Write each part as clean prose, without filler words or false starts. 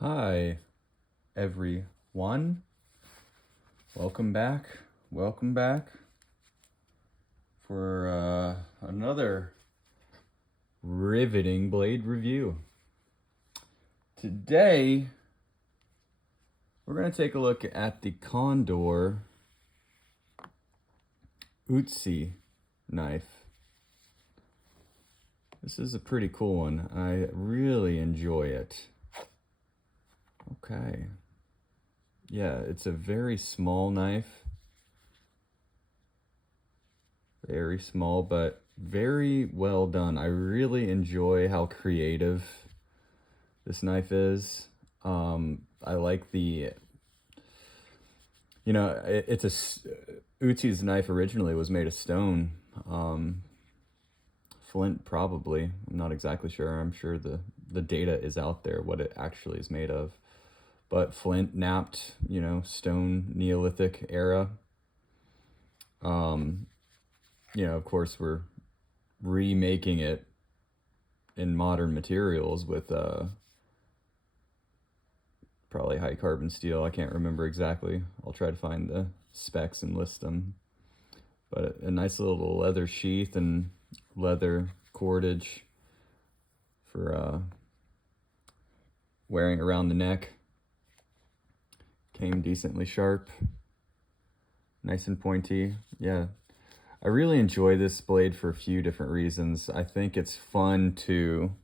Hi, everyone. Welcome back. Welcome back for another riveting blade review. Today, we're going to take a look at the Condor Otzi Knife. This is a pretty cool one. I really enjoy it. Okay. Yeah, it's a very small knife. Very small, but very well done. I really enjoy how creative this knife is. I like the, it's Utzi's knife originally was made of stone. Flint, probably. I'm not exactly sure. I'm sure the data is out there, what it actually is made of. But flint, napped, stone, Neolithic era. Of course, we're remaking it in modern materials with probably high carbon steel. I can't remember exactly. I'll try to find the specs and list them. But a nice little leather sheath and leather cordage for wearing around the neck. Came decently sharp. Nice and pointy. Yeah. I really enjoy this blade for a few different reasons. I think it's fun to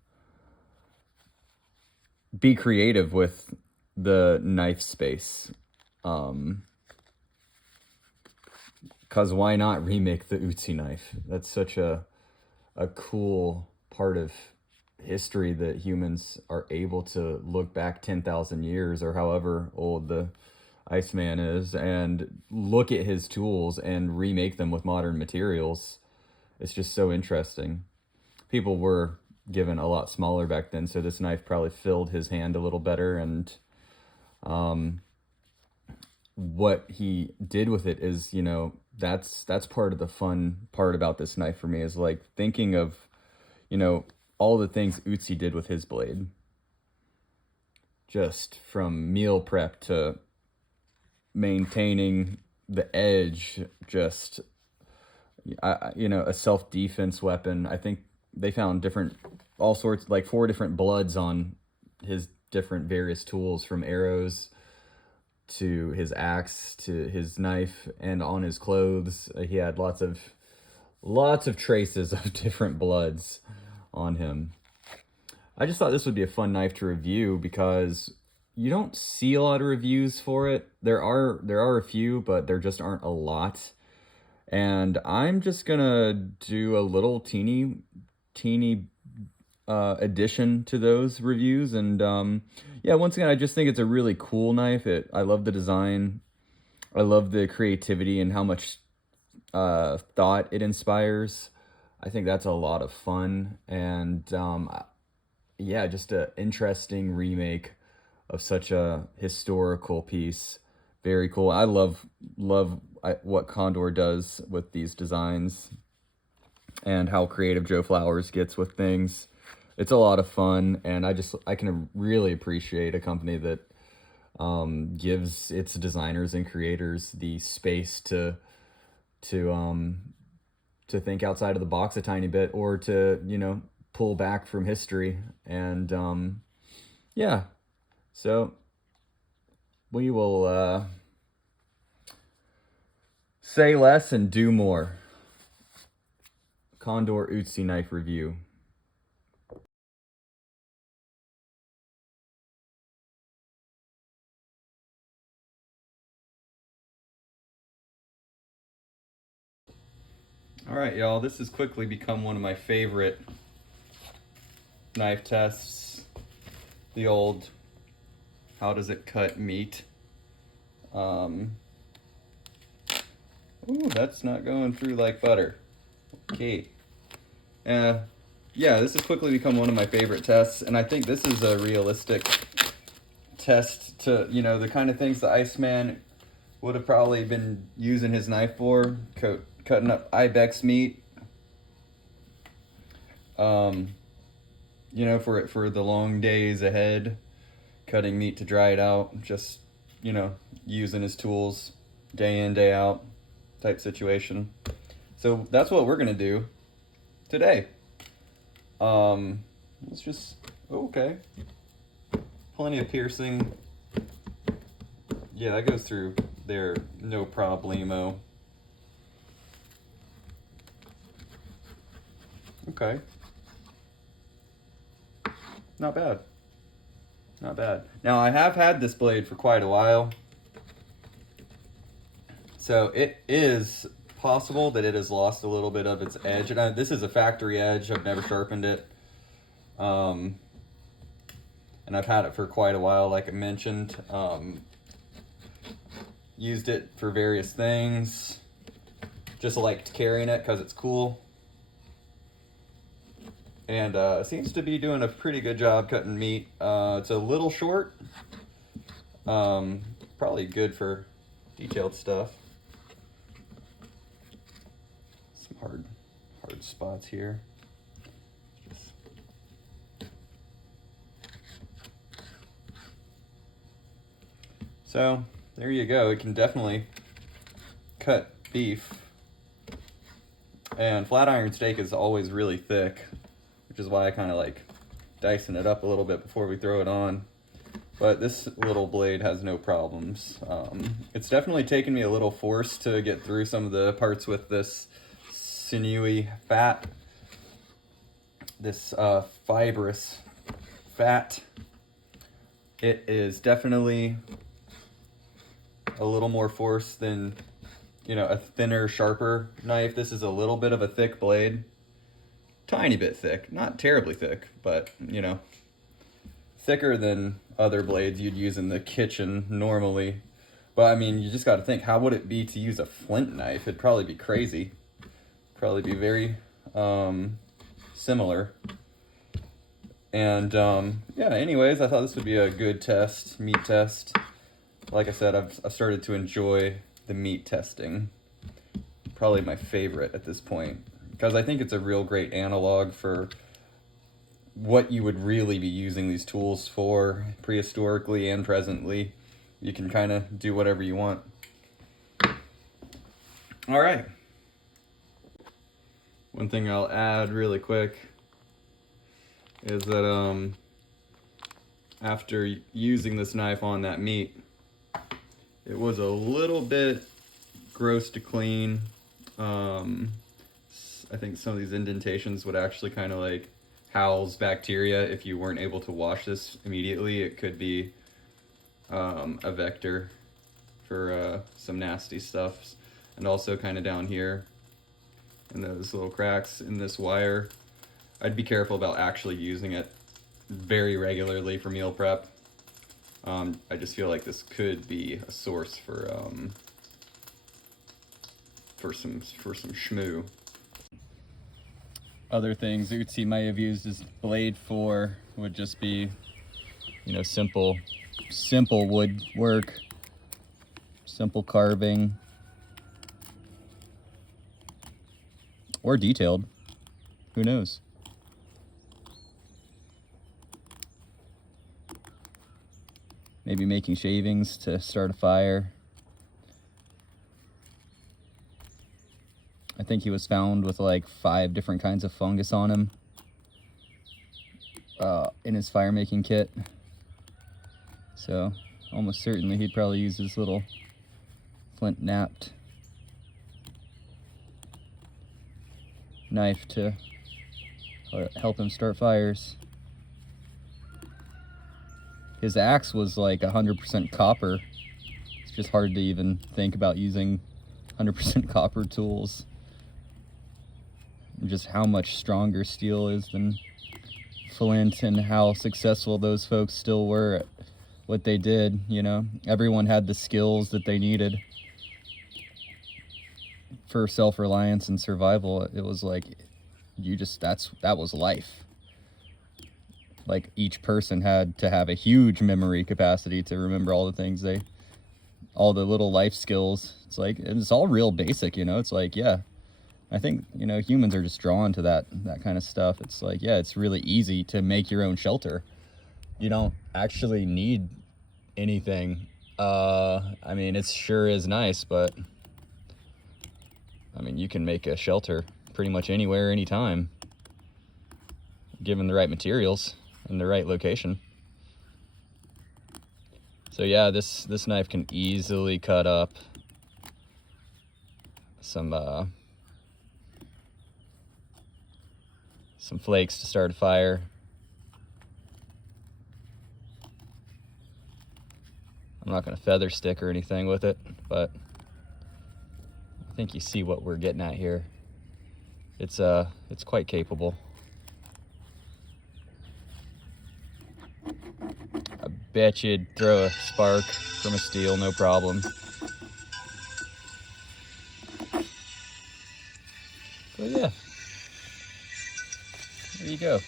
be creative with the knife space. Because why not remake the Otzi knife? That's such a cool part of history that humans are able to look back 10,000 years or however old the Iceman is and look at his tools and remake them with modern materials. It's just so interesting. People were given a lot smaller back then, so this knife probably filled his hand a little better. And what he did with it is, that's part of the fun part about this knife for me, is like thinking of, all the things Otzi did with his blade. Just from meal prep to maintaining the edge, just a self-defense weapon. I think they found all sorts, like 4 different bloods on his different various tools, from arrows to his axe to his knife, and on his clothes he had lots of traces of different bloods on him. I just thought this would be a fun knife to review because you don't see a lot of reviews for it. There are a few, but there just aren't a lot. And I'm just gonna do a little teeny addition to those reviews. And yeah, once again, I just think it's a really cool knife. I love the design. I love the creativity and how much thought it inspires. I think that's a lot of fun. And yeah, just an interesting remake of such a historical piece. Very cool. I love what Condor does with these designs and how creative Joe Flowers gets with things. It's a lot of fun, and I can really appreciate a company that gives its designers and creators the space to think outside of the box a tiny bit, or to pull back from history. And yeah, so we will say less and do more. Condor Otzi Knife review. All right, y'all, this has quickly become one of my favorite knife tests. The old, how does it cut meat? Ooh, that's not going through like butter. Okay. Yeah, this has quickly become one of my favorite tests, and I think this is a realistic test to, the kind of things the Iceman would have probably been using his knife for, cutting up ibex meat. For the long days ahead, cutting meat to dry it out, just, you know, using his tools day in, day out type situation. So that's what we're gonna do today. Let's just, okay. Plenty of piercing. Yeah, that goes through there, no problemo. Okay. Not bad. Not bad. Now, I have had this blade for quite a while. So it is possible that it has lost a little bit of its edge. And this is a factory edge. I've never sharpened it. And I've had it for quite a while, like I mentioned. Used it for various things. Just liked carrying it because it's cool. And seems to be doing a pretty good job cutting meat. It's a little short. Probably good for detailed stuff. Some hard spots here. Just... So there you go. It can definitely cut beef. And flat iron steak is always really thick, which is why I kind of like dicing it up a little bit before we throw it on. But this little blade has no problems. It's definitely taken me a little force to get through some of the parts with this sinewy fat, this fibrous fat. It is definitely a little more force than, you know, a thinner, sharper knife. This is a little bit of a thick blade. Tiny bit thick, not terribly thick, but, you know, thicker than other blades you'd use in the kitchen normally. But I mean, you just got to think, how would it be to use a flint knife? It'd probably be crazy. Probably be very similar. And yeah, anyways, I thought this would be a good test, meat test. Like I said, I've started to enjoy the meat testing. Probably my favorite at this point, because I think it's a real great analog for what you would really be using these tools for prehistorically and presently. You can kind of do whatever you want. All right. One thing I'll add really quick is that after using this knife on that meat, it was a little bit gross to clean. I think some of these indentations would actually kind of like house bacteria. If you weren't able to wash this immediately, it could be a vector for some nasty stuff. And also kind of down here in those little cracks in this wire. I'd be careful about actually using it very regularly for meal prep. I just feel like this could be a source for some shmoo. Other things Otzi might have used as blade for would just be, you know, simple wood work, simple carving, or detailed. Who knows? Maybe making shavings to start a fire. I think he was found with like 5 different kinds of fungus on him in his fire making kit. So almost certainly he'd probably use his little flint napped knife to help him start fires. His axe was like 100% copper. It's just hard to even think about using 100% copper tools. Just how much stronger steel is than flint, and how successful those folks still were at what they did. You know, everyone had the skills that they needed for self-reliance and survival. It was like that was life. Like each person had to have a huge memory capacity to remember all the things all the little life skills. It's like, it's all real basic, you know. It's like, yeah, I think, you know, humans are just drawn to that kind of stuff. It's like, yeah, it's really easy to make your own shelter. you don't actually need anything. I mean, it sure is nice, but I mean, you can make a shelter pretty much anywhere, anytime, given the right materials and the right location. So yeah, this knife can easily cut up some flakes to start a fire. I'm not going to feather stick or anything with it, but I think you see what we're getting at here. It's quite capable. I bet you'd throw a spark from a steel, no problem. But yeah, there you go.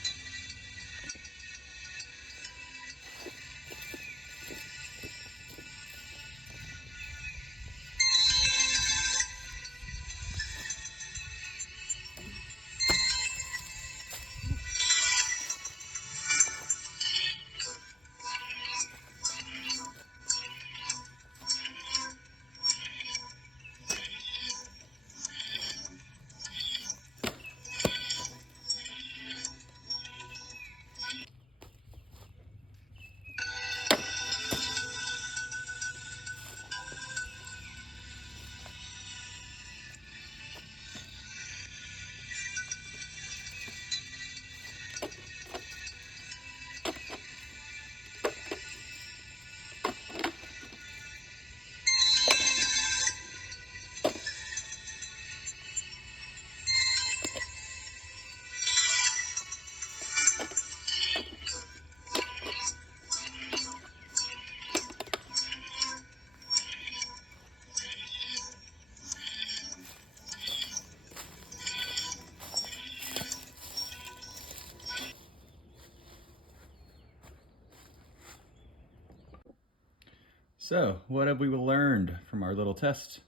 So, what have we learned from our little test?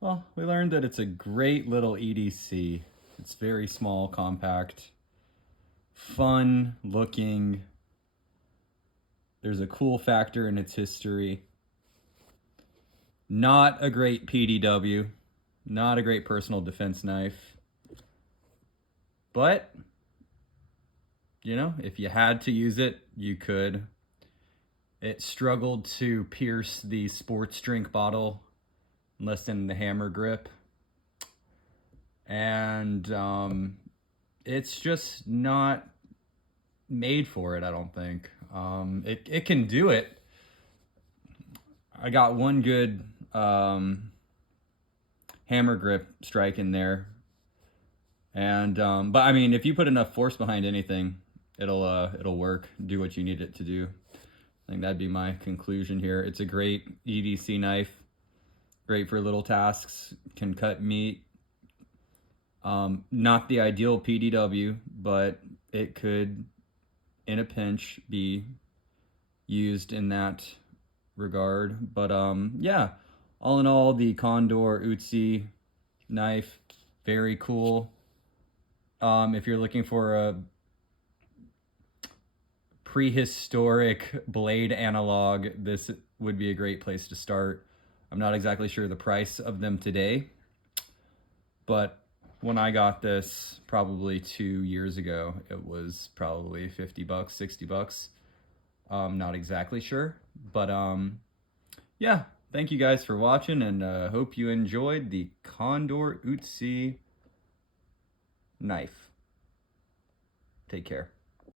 Well, we learned that it's a great little EDC. It's very small, compact, fun looking. There's a cool factor in its history. Not a great PDW, not a great personal defense knife. But, you know, if you had to use it, you could. It struggled to pierce the sports drink bottle, less than the hammer grip. And it's just not made for it, I don't think. It can do it. I got one good hammer grip strike in there. And but I mean, if you put enough force behind anything, it'll work, do what you need it to do. I think that'd be my conclusion here. It's a great EDC knife, great for little tasks, can cut meat. Not the ideal PDW, but it could, in a pinch, be used in that regard. But yeah, all in all, the Condor Otzi knife, very cool. If you're looking for a prehistoric blade analog, this would be a great place to start. I'm not exactly sure the price of them today, but when I got this probably 2 years ago, it was probably 50 bucks, 60 bucks. Not exactly sure, but yeah, thank you guys for watching, and hope you enjoyed the Condor Otzi knife. Take care.